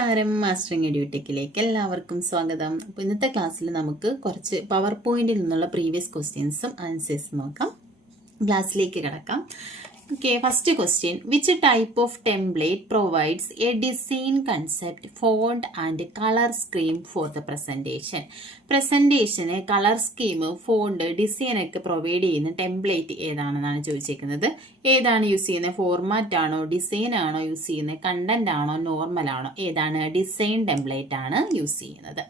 നമസ്കാരം, മാസ്റ്ററിംഗ് എഡ്യൂടെക്കിലേക്ക് എല്ലാവർക്കും സ്വാഗതം. അപ്പോൾ ഇന്നത്തെ ക്ലാസ്സിൽ നമുക്ക് കുറച്ച് പവർ പോയിന്റിൽ നിന്നുള്ള പ്രീവിയസ് ക്വസ്റ്റ്യൻസും ആൻസേഴ്സും നോക്കാം. ക്ലാസ്സിലേക്ക് കിടക്കാം. Okay, first question. Which type of template provides a design concept, font and color scheme for the presentation? പ്രസന്റേഷന് കളർ സ്കീം, ഫോണ്ട്, ഡിസൈൻ ഒക്കെ പ്രൊവൈഡ് ചെയ്യുന്ന ടെംപ്ലേറ്റ് ഏതാണെന്നാണ് ചോദിച്ചിരിക്കുന്നത്. ഏതാണ് യൂസ് ചെയ്യുന്നത്? ഫോർമാറ്റ് ആണോ, ഡിസൈൻ ആണോ യൂസ് ചെയ്യുന്നത്, കണ്ടന്റ് ആണോ, നോർമൽ ആണോ? ഏതാണ്? ഡിസൈൻ ടെംപ്ലേറ്റ് ആണ് യൂസ് ചെയ്യുന്നത്.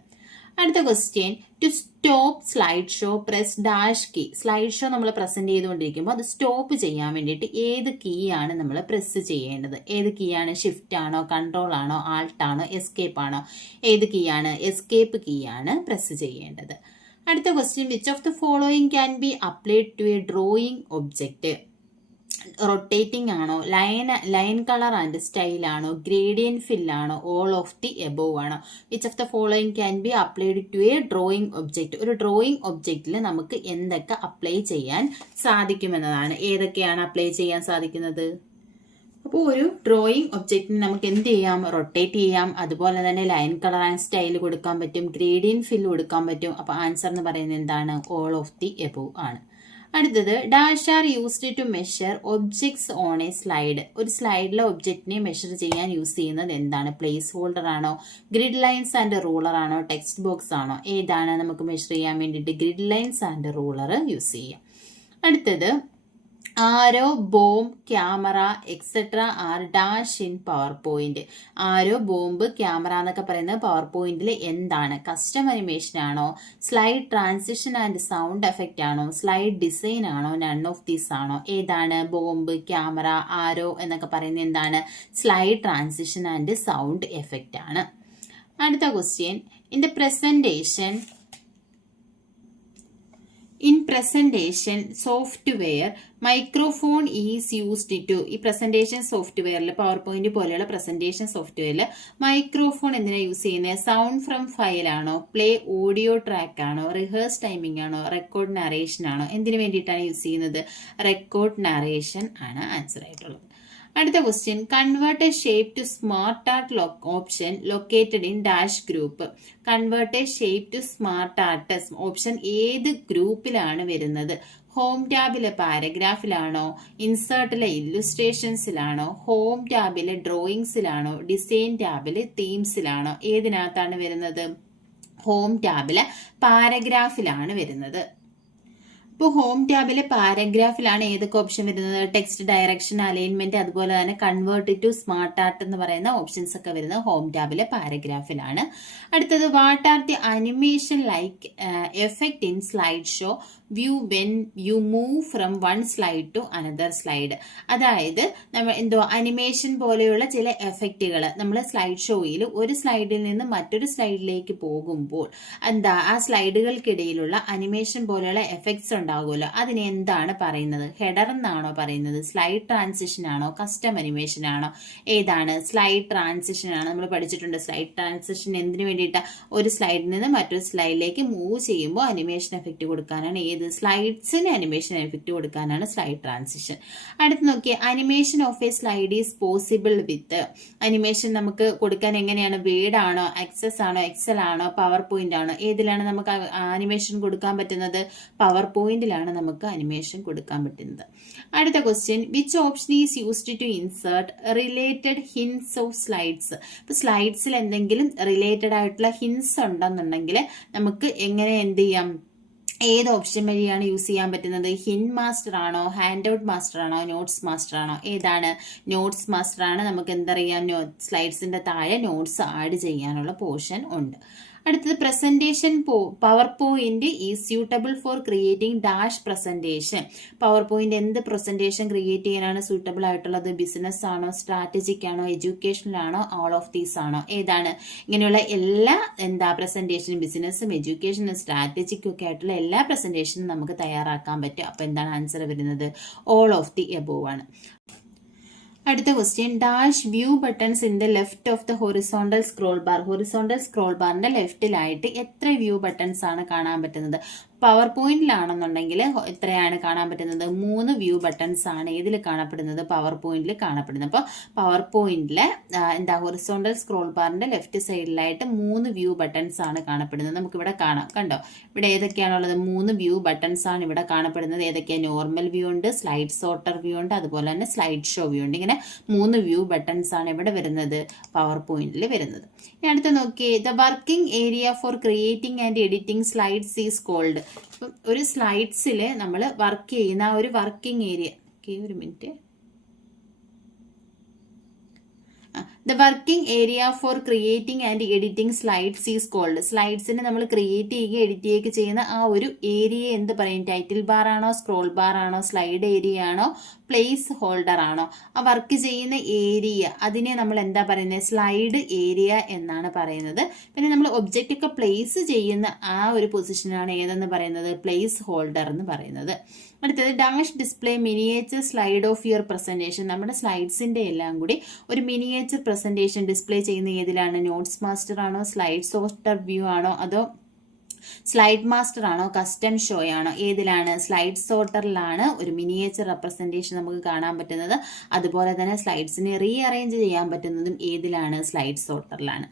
അടുത്ത question. To stop slide show press dash key. Slide show നമ്മൾ പ്രസന്റ് ചെയ്തുകൊണ്ടിരിക്കുമ്പോൾ അത് സ്റ്റോപ്പ് ചെയ്യാൻ വേണ്ടിയിട്ട് ഏത് കീ ആണ് നമ്മൾ പ്രസ് ചെയ്യേണ്ടത്? ഏത് കീ ആണ്? ഷിഫ്റ്റ് ആണോ, കൺട്രോൾ ആണോ, ആൾട്ട് ആണോ, എസ്കേപ്പ് ആണോ? ഏത് കീ ആണ്? എസ്കേപ്പ് കീ ആണ് പ്രസ് ചെയ്യേണ്ടത്. അടുത്ത question. Which of the following can be applied to a drawing object? Rotating ആണോ, ലൈൻ കളർ ആൻഡ് സ്റ്റൈൽ ആണോ, ഗ്രേഡിയന്റ് ഫിൽ ആണോ, ഓൾ ഓഫ് ദി എബോവ് ആണോ? Which of the following can be applied to a drawing object? ഒരു drawing ഒബ്ജക്റ്റിൽ നമുക്ക് എന്തൊക്കെ apply ചെയ്യാൻ സാധിക്കുമെന്നതാണ്. ഏതൊക്കെയാണ് അപ്ലൈ ചെയ്യാൻ സാധിക്കുന്നത്? അപ്പോൾ ഒരു ഡ്രോയിങ് ഒബ്ജക്റ്റിന് നമുക്ക് എന്ത് ചെയ്യാം? റൊട്ടേറ്റ് ചെയ്യാം. അതുപോലെ തന്നെ ലൈൻ കളർ ആൻഡ് സ്റ്റൈൽ കൊടുക്കാൻ പറ്റും, ഗ്രേഡിയന്റ് ഫിൽ കൊടുക്കാൻ പറ്റും. അപ്പോൾ ആൻസർ എന്ന് പറയുന്നത് എന്താണ്? ഓൾ ഓഫ് ദി എബോവ് ആണ്. അടുത്തത്. Dash are used to measure objects on a slide. ഒരു സ്ലൈഡിലെ ഒബ്ജക്റ്റിനെ മെഷർ ചെയ്യാൻ യൂസ് ചെയ്യുന്നത് എന്താണ്? പ്ലേസ് ഹോൾഡർ ആണോ, ഗ്രിഡ് ലൈൻസ് ആൻഡ് റൂളർ ആണോ, ടെക്സ്റ്റ് ബോക്സ് ആണോ? ഏതാണ് നമുക്ക് മെഷർ ചെയ്യാൻ വേണ്ടിയിട്ട്? Grid lines and ruler use ചെയ്യാം. അടുത്തത്. Arrow, bomb, camera etcetera are dash in PowerPoint. Arrow, bomb, camera എന്നൊക്കെ പറയുന്നത് പവർ പോയിന്റിൽ എന്താണ്? കസ്റ്റം അനിമേഷൻ ആണോ, slide transition and sound effect ആണോ, സ്ലൈഡ് ഡിസൈൻ ആണോ, നൺ ഓഫ് ദീസ് ആണോ? ഏതാണ്? ബോംബ്, ക്യാമറ, ആരോ എന്നൊക്കെ പറയുന്നത് എന്താണ്? Slide transition and sound effect ആണ്. അടുത്ത question. In the presentation software microphone is used to. ഈ പ്രസന്റേഷൻ സോഫ്റ്റ്വെയറിൽ, പവർ പോയിന്റ് പോലെയുള്ള പ്രസന്റേഷൻ സോഫ്റ്റ്വെയറിൽ മൈക്രോഫോൺ എന്തിനാണ് യൂസ് ചെയ്യുന്നത്? സൗണ്ട് ഫ്രം ഫയൽ ആണോ, പ്ലേ ഓഡിയോ ട്രാക്ക് ആണോ, റിഹേഴ്സ് ടൈമിംഗ് ആണോ, റെക്കോർഡ് നറേഷൻ ആണോ? എന്തിനു വേണ്ടിയിട്ടാണ് യൂസ് ചെയ്യുന്നത്? റെക്കോർഡ് നറേഷൻ ആണ് ആൻസർ ആയിട്ടുള്ളത്. അടുത്ത question. Convert a shape to smart art option located in dash group. Convert a shape to smart art option ഏത് ഗ്രൂപ്പിലാണ് വരുന്നത്? ഹോം ടാബിലെ പാരഗ്രാഫിലാണോ, ഇൻസേർട്ടിലെ ഇല്ലുസ്ട്രേഷൻസിലാണോ, ഹോം ടാബിലെ ഡ്രോയിങ്സിലാണോ, ഡിസൈൻ ടാബിലെ തീംസിലാണോ? ഏതിനകത്താണ് വരുന്നത്? ഹോം ടാബിലെ പാരഗ്രാഫിലാണ് വരുന്നത്. ഇപ്പോൾ ഹോം ടാബിലെ പാരഗ്രാഫിലാണ് ഏതൊക്കെ ഓപ്ഷൻ വരുന്നത്? ടെക്സ്റ്റ്, ഡയറക്ഷൻ, അലൈൻമെന്റ്, അതുപോലെ തന്നെ കൺവേർട്ട് ടു സ്മാർട്ട് ആർട്ട് എന്ന് പറയുന്ന ഓപ്ഷൻസ് ഒക്കെ വരുന്നത് ഹോം ടാബിലെ പാരഗ്രാഫിലാണ്. അടുത്തത്. What are the animation like effect in slide show view when you move from one slide to another slide? അതായത് നമ്മൾ അനിമേഷൻ പോലെയുള്ള ചില എഫക്റ്റുകൾ നമ്മൾ സ്ലൈഡ് ഷോയിൽ ഒരു സ്ലൈഡിൽ നിന്ന് മറ്റൊരു സ്ലൈഡിലേക്ക് പോകുമ്പോൾ ആ സ്ലൈഡുകൾക്കിടയിലുള്ള അനിമേഷൻ പോലെയുള്ള എഫക്ട്സ് ഉണ്ടാകുമല്ലോ, അതിനെ എന്താണ് പറയുന്നത്? ഹെഡർ എന്നാണോ പറയുന്നത്? സ്ലൈഡ് ട്രാൻസിഷൻ ആണോ, കസ്റ്റം അനിമേഷൻ ആണോ? ഏതാണ്? സ്ലൈഡ് ട്രാൻസിഷൻ ആണ്. നമ്മൾ പഠിച്ചിട്ടുണ്ട് സ്ലൈഡ് ട്രാൻസിഷൻ എന്തിനു വേണ്ടിയിട്ടാണ്? ഒരു സ്ലൈഡിൽ നിന്ന് മറ്റൊരു സ്ലൈഡിലേക്ക് മൂവ് ചെയ്യുമ്പോൾ അനിമേഷൻ എഫക്റ്റ് കൊടുക്കാനാണ്. ഏത്? സ്ലൈഡ്സിന് അനിമേഷൻ എഫക്റ്റ് കൊടുക്കാനാണ് സ്ലൈഡ് ട്രാൻസിഷൻ. അടുത്ത് നോക്കിയേ. Animation of a slide is possible with. Animation നമുക്ക് കൊടുക്കാൻ എങ്ങനെയാണ്? വേർഡ് ആണോ, ആക്സസ് ആണോ, എക്സൽ ആണോ, പവർ പോയിന്റ് ആണോ? ഏതിലാണ് നമുക്ക് അനിമേഷൻ കൊടുക്കാൻ പറ്റുന്നത്? പവർ പോയിന്റിലാണ് നമുക്ക് അനിമേഷൻ കൊടുക്കാൻ പറ്റുന്നത്. അടുത്ത question. Which option is used to insert related hints of slides? ഇപ്പൊ സ്ലൈഡ്സിൽ എന്തെങ്കിലും റിലേറ്റഡ് ആയിട്ടുള്ള ഹിൻസ് ഉണ്ടെന്നുണ്ടെങ്കിൽ നമുക്ക് എങ്ങനെ എന്ത് ചെയ്യാം? ഏത് ഓപ്ഷൻ വഴിയാണ് യൂസ് ചെയ്യാൻ പറ്റുന്നത്? ഹിൻഡ് മാസ്റ്റർ ആണോ, ഹാൻഡ് ഔട്ട് മാസ്റ്റർ ആണോ, നോട്ട്സ് മാസ്റ്റർ ആണോ? ഏതാണ്? നോട്ട്സ് മാസ്റ്റർ ആണ്. നമുക്ക് എന്തറിയാം? സ്ലൈഡ്സിന്റെ താഴെ നോട്ട്സ് ആഡ് ചെയ്യാനുള്ള പോർഷൻ ഉണ്ട്. അടുത്തത്. Presentation power point is suitable for creating dash presentation. Power point എന്ത് പ്രസന്റേഷൻ ക്രിയേറ്റ് ചെയ്യാനാണ് സൂട്ടബിൾ ആയിട്ടുള്ളത്? ബിസിനസ് ആണോ, സ്ട്രാറ്റജിക് ആണോ, എഡ്യൂക്കേഷണൽ ആണോ, ഓൾ ഓഫ് ദീസ് ആണോ? ഏതാണ്? ഇങ്ങനെയുള്ള എല്ലാ പ്രസന്റേഷനും, ബിസിനസ്സും എഡ്യൂക്കേഷനും സ്ട്രാറ്റജിക്കും ഒക്കെ ആയിട്ടുള്ള എല്ലാ പ്രസന്റേഷനും നമുക്ക് തയ്യാറാക്കാൻ പറ്റും. അപ്പൊ എന്താണ് ആൻസർ വരുന്നത്? ഓൾ ഓഫ് ദി എബോവ് ആണ്. അടുത്ത question. Dash view buttons in the left of the horizontal scroll bar. Horizontal scroll ബാറിന്റെ ലെഫ്റ്റിലായിട്ട് എത്ര വ്യൂ ബട്ടൺസ് ആണ് കാണാൻ പറ്റുന്നത്? പവർ പോയിന്റിലാണെന്നുണ്ടെങ്കിൽ എത്രയാണ് കാണാൻ പറ്റുന്നത്? 3 വ്യൂ ബട്ടൺസ് ആണ് ഇതിൽ കാണപ്പെടുന്നത്, പവർ പോയിന്റിൽ കാണപ്പെടുന്നത്. അപ്പോൾ പവർ പോയിന്റിലെ ഹൊറിസോണ്ടൽ സ്ക്രോൾ ബാറിന്റെ ലെഫ്റ്റ് സൈഡിലായിട്ട് 3 വ്യൂ ബട്ടൺസ് ആണ് കാണപ്പെടുന്നത്. നമുക്കിവിടെ കാണാം, കണ്ടോ? ഇവിടെ ഏതൊക്കെയാണുള്ളത്? 3 വ്യൂ ബട്ടൺസ് ആണ് ഇവിടെ കാണപ്പെടുന്നത്. ഏതൊക്കെയാണ്? നോർമൽ വ്യൂ ഉണ്ട്, സ്ലൈഡ് സോർട്ടർ വ്യൂ ഉണ്ട്, അതുപോലെ തന്നെ സ്ലൈഡ് ഷോ വ്യൂ ഉണ്ട്. ഇങ്ങനെ 3 വ്യൂ ബട്ടൺസ് ആണ് ഇവിടെ വരുന്നത്, പവർ പോയിന്റിൽ വരുന്നത്. ഇനി അടുത്ത് നോക്കിയേ, the working area for creating and editing slides is called. ഇപ്പം ഒരു സ്ലൈഡ്സിൽ നമ്മൾ വർക്ക് ചെയ്യുന്ന ആ ഒരു വർക്കിംഗ് ഏരിയ, ഒരു minute, the working area for creating and editing slides is called. സ്ലൈഡ്സിന് നമ്മൾ ക്രിയേറ്റ് ചെയ്യുക എഡിറ്റ് ചെയ്യുക ചെയ്യുന്ന ആ ഒരു ഏരിയ എന്ത് പറയും? ടൈറ്റിൽ ബാർ ആണോ, സ്ക്രോൾ ബാർ ആണോ, സ്ലൈഡ് ഏരിയ ആണോ, പ്ലേസ് ഹോൾഡർ ആണോ? ആ വർക്ക് ചെയ്യുന്ന ഏരിയ, അതിനെ നമ്മൾ എന്താ പറയുന്നത്? സ്ലൈഡ് ഏരിയ എന്നാണ് പറയുന്നത്. പിന്നെ നമ്മൾ ഒബ്ജക്റ്റ് ഒക്കെ പ്ലേസ് ചെയ്യുന്ന ആ ഒരു പൊസിഷനാണ് ഏതെന്ന് പറയുന്നത്? പ്ലേസ് ഹോൾഡർ എന്ന് പറയുന്നത്. അടുത്തത്, dash display miniature slide of your presentation. നമ്മുടെ സ്ലൈഡ്സിന്റെ എല്ലാം കൂടി ഒരു മിനിയേച്ചർ പ്രസന്റേഷൻ ഡിസ്പ്ലേ ചെയ്യുന്ന ഏതിലാണ്? നോട്ട്സ് മാസ്റ്റർ ആണോ, സ്ലൈഡ് സോർട്ടർ വ്യൂ ആണോ, അതോ സ്ലൈഡ് മാസ്റ്റർ ആണോ, കസ്റ്റം ഷോ ആണോ? ഏതിലാണ്? സ്ലൈഡ് സോർട്ടറിലാണ് ഒരു മിനിയേച്ചർ റെപ്രസെന്റേഷൻ നമുക്ക് കാണാൻ പറ്റുന്നത്. അതുപോലെ തന്നെ സ്ലൈഡ്സിനെ റീ അറേഞ്ച് ചെയ്യാൻ പറ്റുന്നതും ഏതിലാണ്? സ്ലൈഡ് സോർട്ടറിലാണ്.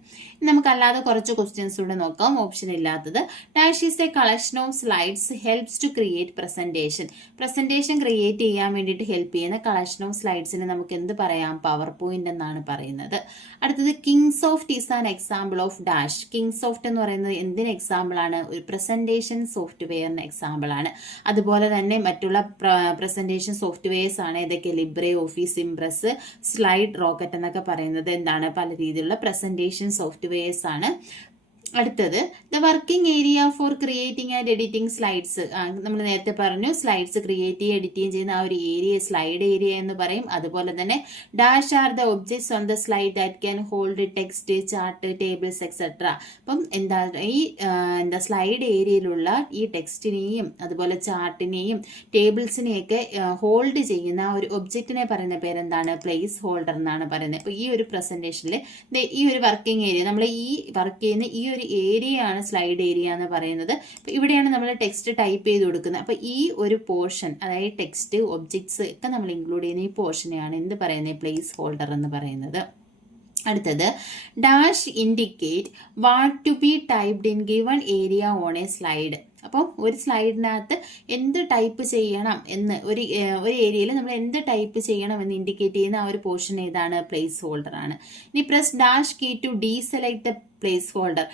നമുക്കല്ലാതെ കുറച്ച് ക്വസ്റ്റ്യൻസ് കൂടെ നോക്കാം. ഓപ്ഷൻ ഇല്ലാത്തത്, dash is a collection of slides helps to create presentation. Presentation create ചെയ്യാൻ വേണ്ടിയിട്ട് ഹെൽപ്പ് ചെയ്യുന്ന കളക്ഷൻ ഓഫ് സ്ലൈഡ്സിന് നമുക്ക് എന്ത് പറയാം? പവർ പോയിന്റ് എന്നാണ് പറയുന്നത്. അടുത്തത്, king soft is an example of dash. King soft എന്ന് പറയുന്നത് എന്തിന് എക്സാമ്പിൾ ആണ്? ഒരു പ്രസന്റേഷൻ സോഫ്റ്റ്വെയറിന് എക്സാമ്പിൾ ആണ്. അതുപോലെ തന്നെ മറ്റുള്ള പ്രസന്റേഷൻ സോഫ്റ്റ്വെയർസ് ആണ് ഏതൊക്കെ? Libre office Impress, slide rocket എന്നൊക്കെ പറയുന്നത് എന്താണ്? പല രീതിയിലുള്ള പ്രസന്റേഷൻ സോഫ്റ്റ്വെയർസ് ആണ്. അടുത്തത്, the working area for creating and editing slides. നമ്മൾ നേരത്തെ പറഞ്ഞു, സ്ലൈഡ്സ് ക്രിയേറ്റ് ചെയ്യുക എഡിറ്റ് ചെയ്യുന്ന ആ ഒരു ഏരിയ സ്ലൈഡ് ഏരിയ എന്ന് പറയും. അതുപോലെ തന്നെ dash are the objects on the slide that can hold text, chart, tables etcetera. അപ്പം സ്ലൈഡ് ഏരിയയിലുള്ള ഈ ടെക്സ്റ്റിനെയും അതുപോലെ ചാർട്ടിനെയും ടേബിൾസിനെയൊക്കെ ഹോൾഡ് ചെയ്യുന്ന ആ ഒരു ഒബ്ജക്റ്റിനെ പറയുന്ന പേരെന്താണ്? പ്ലേസ് ഹോൾഡർ എന്നാണ് പറയുന്നത്. അപ്പോൾ ഈ ഒരു പ്രസന്റേഷനിൽ ഈ ഒരു വർക്കിംഗ് ഏരിയ, നമ്മൾ ഈ വർക്ക് ചെയ്യുന്ന ഈ ഒരു ഏരിയ ആണ് സ്ലൈഡ് ഏരിയ എന്ന് പറയുന്നത്. അപ്പൊ ഇവിടെയാണ് നമ്മൾ ടെക്സ്റ്റ് ടൈപ്പ് ചെയ്ത് കൊടുക്കുന്നത്. അപ്പൊ ഈ ഒരു പോർഷൻ, അതായത് ടെക്സ്റ്റ്, ഒബ്ജക്ട്സ് ഒക്കെ നമ്മൾ ഇൻക്ലൂഡ് ചെയ്യുന്ന ഈ പോർഷനെയാണ് എന്ത് പറയുന്നത്? പ്ലേസ് ഹോൾഡർ എന്ന് പറയുന്നത്. അടുത്തത്, dash indicate what to be typed in given area on a slide. അപ്പോൾ ഒരു സ്ലൈഡിനകത്ത് എന്ത് ടൈപ്പ് ചെയ്യണം എന്ന്, ഒരു ഏരിയയിൽ നമ്മൾ എന്ത് ടൈപ്പ് ചെയ്യണം എന്ന് ഇൻഡിക്കേറ്റ് ചെയ്യുന്ന ആ ഒരു പോർഷൻ ഏതാണ്? പ്ലേസ് ഹോൾഡർ ആണ്. ഇനി press dash key to deselect the placeholder.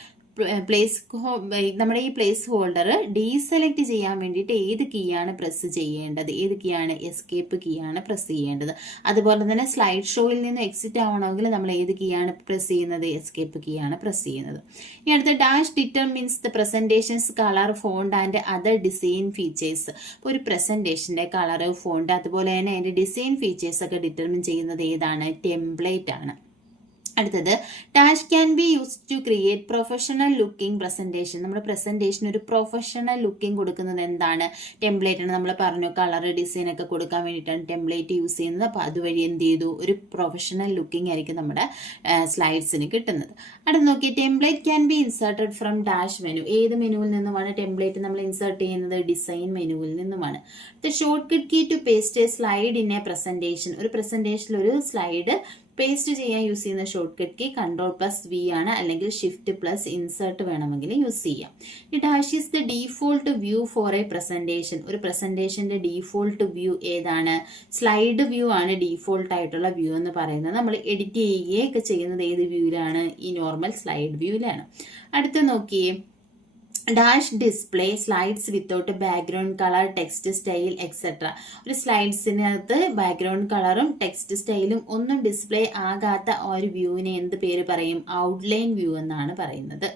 നമ്മുടെ ഈ പ്ലേസ് ഹോൾഡർ ഡീസെലക്ട് ചെയ്യാൻ വേണ്ടിയിട്ട് ഏത് കീയാണ് പ്രസ് ചെയ്യേണ്ടത്? ഏത് കീയാണ്? എസ്കേപ്പ് കീയാണ് പ്രസ് ചെയ്യേണ്ടത്. അതുപോലെ തന്നെ സ്ലൈഡ് ഷോയിൽ നിന്ന് എക്സിറ്റ് ആവണമെങ്കിൽ നമ്മൾ ഏത് കീയാണ് പ്രസ് ചെയ്യുന്നത്? എസ്കേപ്പ് കീയാണ് പ്രസ് ചെയ്യുന്നത്. ഇനി അടുത്ത, dash determines the presentations colour, font and other design features. അപ്പോൾ ഒരു പ്രസന്റേഷന്റെ കളർ, ഫോണ്ട്, അതുപോലെ തന്നെ അതിന്റെ ഡിസൈൻ ഫീച്ചേഴ്സ് ഒക്കെ ഡിറ്റർമിൻ ചെയ്യുന്നത് ഏതാണ്? ടെംപ്ലേറ്റ് ആണ്. അടുത്തത്, dash can be use to create professional looking presentation. നമ്മുടെ പ്രസന്റേഷൻ ഒരു പ്രൊഫഷണൽ ലുക്കിംഗ് കൊടുക്കുന്നത് എന്താണ്? ടെംപ്ലേറ്റ് ആണ്. നമ്മൾ പറഞ്ഞു, കളർ, ഡിസൈൻ ഒക്കെ കൊടുക്കാൻ വേണ്ടിയിട്ടാണ് ടെംപ്ലേറ്റ് യൂസ് ചെയ്യുന്നത്. അപ്പോൾ അതുവഴി എന്ത് ചെയ്തു? ഒരു പ്രൊഫഷണൽ ലുക്കിംഗ് ആയിരിക്കും നമ്മുടെ സ്ലൈഡ്സിന് കിട്ടുന്നത്. അടുത്ത് നോക്കി, template can be inserted from dash menu. ഏത് മെനുവിൽ നിന്നുമാണ് ടെംപ്ലേറ്റ് നമ്മൾ ഇൻസേർട്ട് ചെയ്യുന്നത്? ഡിസൈൻ മെനുവിൽ നിന്നുമാണ്. Shortcut key to paste a slide in a presentation. ഒരു പ്രസന്റേഷനിൽ ഒരു സ്ലൈഡ് പേസ്റ്റ് ചെയ്യാൻ യൂസ് ചെയ്യുന്ന ഷോർട്ട് കട്ട് കീ Ctrl+V ആണ്, അല്ലെങ്കിൽ Shift+ ഇൻസേർട്ട് വേണമെങ്കിൽ യൂസ് ചെയ്യാം. Dash is the default view for a presentation. ഒരു പ്രസന്റേഷന്റെ ഡീഫോൾട്ട് വ്യൂ ഏതാണ്? സ്ലൈഡ് വ്യൂ ആണ് ഡീഫോൾട്ട് ആയിട്ടുള്ള വ്യൂ എന്ന് പറയുന്നത്. നമ്മൾ എഡിറ്റ് ചെയ്യുകയൊക്കെ ചെയ്യുന്നത് ഏത് വ്യൂവിലാണ്? ഈ നോർമൽ സ്ലൈഡ് വ്യൂവിലാണ്. അടുത്ത നോക്കിയേ, dash display slides without background colour, text style etcetera. ഒരു സ്ലൈഡ്സിനകത്ത് ബാക്ക്ഗ്രൗണ്ട് കളറും ടെക്സ്റ്റ് സ്റ്റൈലും ഒന്നും ഡിസ്പ്ലേ ആകാത്ത ഒരു വ്യൂവിനെ എന്ത് പേര് പറയും? ഔട്ട്ലൈൻ വ്യൂ എന്നാണ് പറയുന്നത്.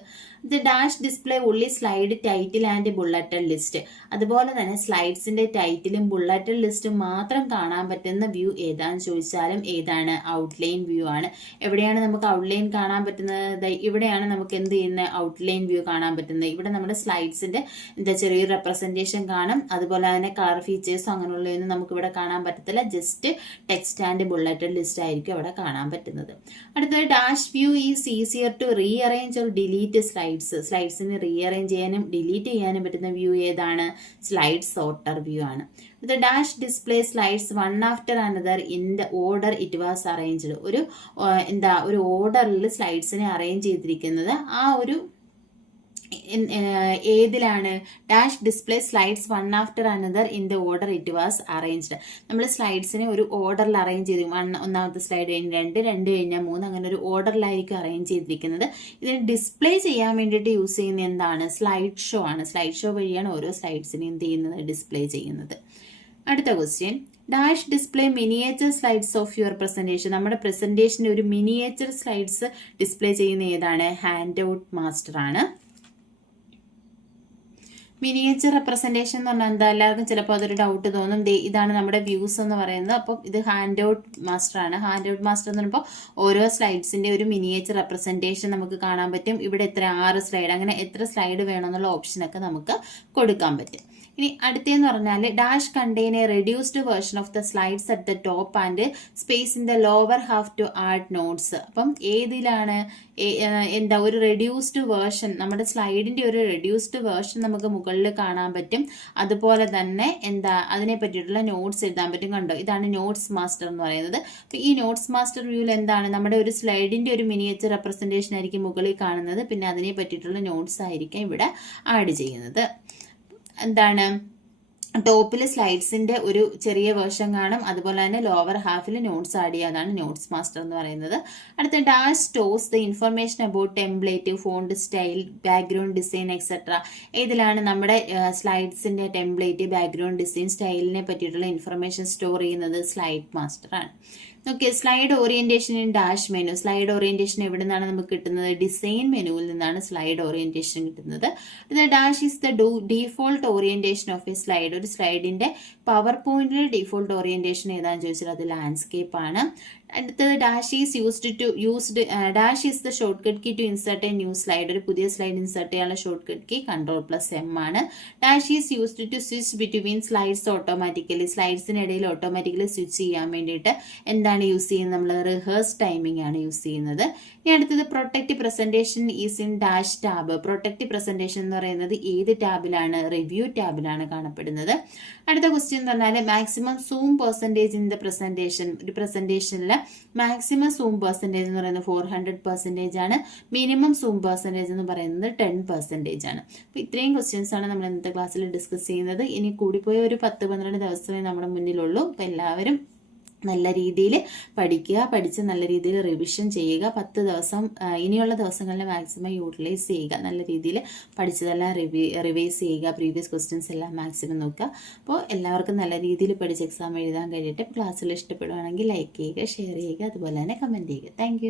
ഇത് ഡാഷ് ഡിസ്പ്ലേ ഉള്ളി slide title and bulleted list. അതുപോലെ തന്നെ സ്ലൈഡ്സിന്റെ ടൈറ്റിലും ബുള്ളറ്റഡ് ലിസ്റ്റും മാത്രം കാണാൻ പറ്റുന്ന വ്യൂ ഏതാന്ന് ചോദിച്ചാലും ഏതാണ്? ഔട്ട്ലൈൻ വ്യൂ ആണ്. എവിടെയാണ് നമുക്ക് ഔട്ട്ലൈൻ കാണാൻ പറ്റുന്നത്? ഇവിടെയാണ് നമുക്ക് എന്ത് ചെയ്യുന്ന ഔട്ട്ലൈൻ വ്യൂ കാണാൻ പറ്റുന്നത്. ഇവിടെ നമ്മുടെ സ്ലൈഡ്സിന്റെ ചെറിയൊരു റെപ്രസെന്റേഷൻ കാണും. അതുപോലെ തന്നെ കളർ ഫീച്ചേഴ്സോ അങ്ങനെയുള്ളതൊന്നും നമുക്ക് ഇവിടെ കാണാൻ പറ്റത്തില്ല. Just text and bulleted list ആയിരിക്കും അവിടെ കാണാൻ പറ്റുന്നത്. അടുത്തത് dash view is easier to rearrange or delete സ്ലൈഡ്സിന് റീഅറേഞ്ച് ചെയ്യാനും ഡിലീറ്റ് ചെയ്യാനും പറ്റുന്ന വ്യൂ ഏതാണ്? സ്ലൈഡ് സോർട്ടർ വ്യൂ ആണ്. The dash display slides one after another in the order it was arranged. ഒരു ഓർഡറിൽ സ്ലൈഡ്സിനെ അറേഞ്ച് ചെയ്തിരിക്കുന്നത് ആ ഒരു ഏതിലാണ്? Dash display slides one after another in the order it was arranged. നമ്മൾ സ്ലൈഡ്സിനെ ഒരു ഓർഡറിൽ അറേഞ്ച് ചെയ്തു. ഒന്നാമത്തെ സ്ലൈഡ് കഴിഞ്ഞ് 2, 2 കഴിഞ്ഞാൽ 3, അങ്ങനെ ഒരു ഓർഡറിലായിരിക്കും അറേഞ്ച് ചെയ്തിരിക്കുന്നത്. ഇതിന് ഡിസ്പ്ലേ ചെയ്യാൻ വേണ്ടിയിട്ട് യൂസ് ചെയ്യുന്ന എന്താണ്? സ്ലൈഡ് ഷോ ആണ്. സ്ലൈഡ് ഷോ വഴിയാണ് ഓരോ സ്ലൈഡ്സിനെയും എന്ത് ചെയ്യുന്നത്? ഡിസ്പ്ലേ ചെയ്യുന്നത്. അടുത്ത question, dash display miniature slides of your presentation. നമ്മുടെ പ്രസന്റേഷന്റെ ഒരു മിനിയേച്ചർ സ്ലൈഡ്സ് ഡിസ്പ്ലേ ചെയ്യുന്ന ഏതാണ്? ഹാൻഡ് ഔട്ട് മാസ്റ്റർ ആണ്. മിനിയേച്ചർ റെപ്രസെന്റേഷൻ എന്ന് പറഞ്ഞാൽ എന്താ? എല്ലാവർക്കും ചിലപ്പോൾ അതൊരു ഡൗട്ട് തോന്നും. ഇതാണ് നമ്മുടെ വ്യൂസ് എന്ന് പറയുന്നത്. അപ്പം ഇത് ഹാൻഡ് ഔട്ട് മാസ്റ്റർ ആണ്. ഹാൻഡ് ഔട്ട് മാസ്റ്റർ എന്ന് പറയുമ്പോൾ ഓരോ സ്ലൈഡ്സിന്റെ ഒരു മിനിയേച്ചർ റെപ്രസെന്റേഷൻ നമുക്ക് കാണാൻ പറ്റും. ഇവിടെ എത്ര 6 സ്ലൈഡ്, അങ്ങനെ എത്ര സ്ലൈഡ് വേണമെന്നുള്ള ഓപ്ഷനൊക്കെ നമുക്ക് കൊടുക്കാൻ പറ്റും. ഇനി അടുത്തെന്ന് പറഞ്ഞാൽ dash contain a reduced version of the slides at the top and space in the lower half to add notes. അപ്പം ഏതിലാണ് ഒരു റെഡ്യൂസ്ഡ് വേർഷൻ, നമ്മുടെ സ്ലൈഡിന്റെ ഒരു റെഡ്യൂസ്ഡ് വേർഷൻ നമുക്ക് മുകളിൽ കാണാൻ പറ്റും. അതുപോലെ തന്നെ അതിനെ പറ്റിയിട്ടുള്ള നോട്ട്സ് എഴുതാൻ പറ്റും. കണ്ടോ, ഇതാണ് നോട്ട്സ് മാസ്റ്റർ എന്ന് പറയുന്നത്. അപ്പൊ ഈ നോട്ട്സ് മാസ്റ്റർ വ്യൂവിൽ എന്താണ്? നമ്മുടെ ഒരു സ്ലൈഡിന്റെ ഒരു മിനിയേച്ചർ റെപ്രസെന്റേഷൻ ആയിരിക്കും മുകളിൽ കാണുന്നത്. പിന്നെ അതിനെ പറ്റിയിട്ടുള്ള നോട്ട്സ് ആയിരിക്കും ഇവിടെ ആഡ് ചെയ്യുന്നത്. എന്താണ്? ടോപ്പിൽ സ്ലൈഡ്സിന്റെ ഒരു ചെറിയ വേർഷൻ കാണും. അതുപോലെ തന്നെ ലോവർ ഹാഫിൽ നോട്ട്സ് ആഡ് ചെയ്യുക. അതാണ് നോട്ട്സ് മാസ്റ്റർ എന്ന് പറയുന്നത്. അടുത്ത dash stores the information about template, font style, background design etcetera. ഏതിലാണ് നമ്മുടെ സ്ലൈഡ്സിന്റെ ടെംപ്ലേറ്റ്, ബാക്ക്ഗ്രൗണ്ട് ഡിസൈൻ, സ്റ്റൈലിനെ പറ്റിയിട്ടുള്ള ഇൻഫർമേഷൻ സ്റ്റോർ ചെയ്യുന്നത്? സ്ലൈഡ് മാസ്റ്റർ ആണ്. Okay, slide orientation in dash menu. Slide orientation എവിടെ നിന്നാണ് നമുക്ക് കിട്ടുന്നത്? ഡിസൈൻ മെനുവിൽ നിന്നാണ് സ്ലൈഡ് ഓറിയന്റേഷൻ കിട്ടുന്നത്. Dash is the default orientation of a slide. ഒരു സ്ലൈഡിന്റെ പവർ പോയിന്റിൽ ഡീഫോൾട്ട് ഓറിയന്റേഷൻ ഏതാണെന്ന് ചോദിച്ചാൽ അത് ലാൻഡ്സ്കേപ്പ് ആണ്. അടുത്തത് dash dash is the shortcut key to insert a new slide. ഒരു പുതിയ സ്ലൈഡ് ഇൻസേർട്ട് ചെയ്യാനുള്ള ഷോർട്ട് കട്ട് കീ Ctrl+M ആണ്. Dash is used to switch between slides automatically. സ്ലൈഡ്സിനിടയിൽ ഓട്ടോമാറ്റിക്കലി സ്വിച്ച് ചെയ്യാൻ വേണ്ടിയിട്ട് എന്താണ് യൂസ് ചെയ്യുന്നത്? നമ്മൾ റിഹേഴ്സ് ടൈമിംഗ് ആണ് യൂസ് ചെയ്യുന്നത്. ഇനി അടുത്തത് protect presentation is in dash tab. Protect presentation എന്ന് പറയുന്നത് ഏത് ടാബിലാണ്? റിവ്യൂ ടാബിലാണ് കാണപ്പെടുന്നത്. അടുത്ത ക്വസ്റ്റ്യൻ എന്ന് പറഞ്ഞാൽ maximum zoom percentage in the presentation. ഒരു പ്രസന്റേഷനിൽ മാക്സിമം സൂം പെർസെന്റേജ് എന്ന് പറയുന്നത് 400% ആണ്. മിനിമം സൂം പെർസെന്റേജ് എന്ന് പറയുന്നത് 10% ആണ്. അപ്പൊ ഇത്രയും ക്വസ്റ്റ്യൻസ് ആണ് നമ്മൾ ഇന്നത്തെ ക്ലാസ്സിൽ ഡിസ്കസ് ചെയ്യുന്നത്. ഇനി കൂടിപ്പോയ ഒരു 10-12 ദിവസമേ നമ്മുടെ മുന്നിലുള്ളൂ. അപ്പൊ എല്ലാവരും നല്ല രീതിയിൽ പഠിക്കുക, പഠിച്ച് നല്ല രീതിയിൽ റിവിഷൻ ചെയ്യുക. 10 ദിവസം ഇനിയുള്ള ദിവസങ്ങളിൽ മാക്സിമം യൂട്ടിലൈസ് ചെയ്യുക. നല്ല രീതിയിൽ പഠിച്ചതെല്ലാം റിവൈസ് ചെയ്യുക. പ്രീവിയസ് ക്വസ്റ്റ്യൻസ് എല്ലാം മാക്സിമം നോക്കുക. അപ്പോൾ എല്ലാവർക്കും നല്ല രീതിയിൽ പഠിച്ച് എക്സാം എഴുതാൻ കഴിയട്ടെ. ക്ലാസ്സിൽ ഇഷ്ടപ്പെടുവാണെങ്കിൽ ലൈക്ക് ചെയ്യുക, ഷെയർ ചെയ്യുക, അതുപോലെ തന്നെ കമൻറ്റ് ചെയ്യുക. താങ്ക്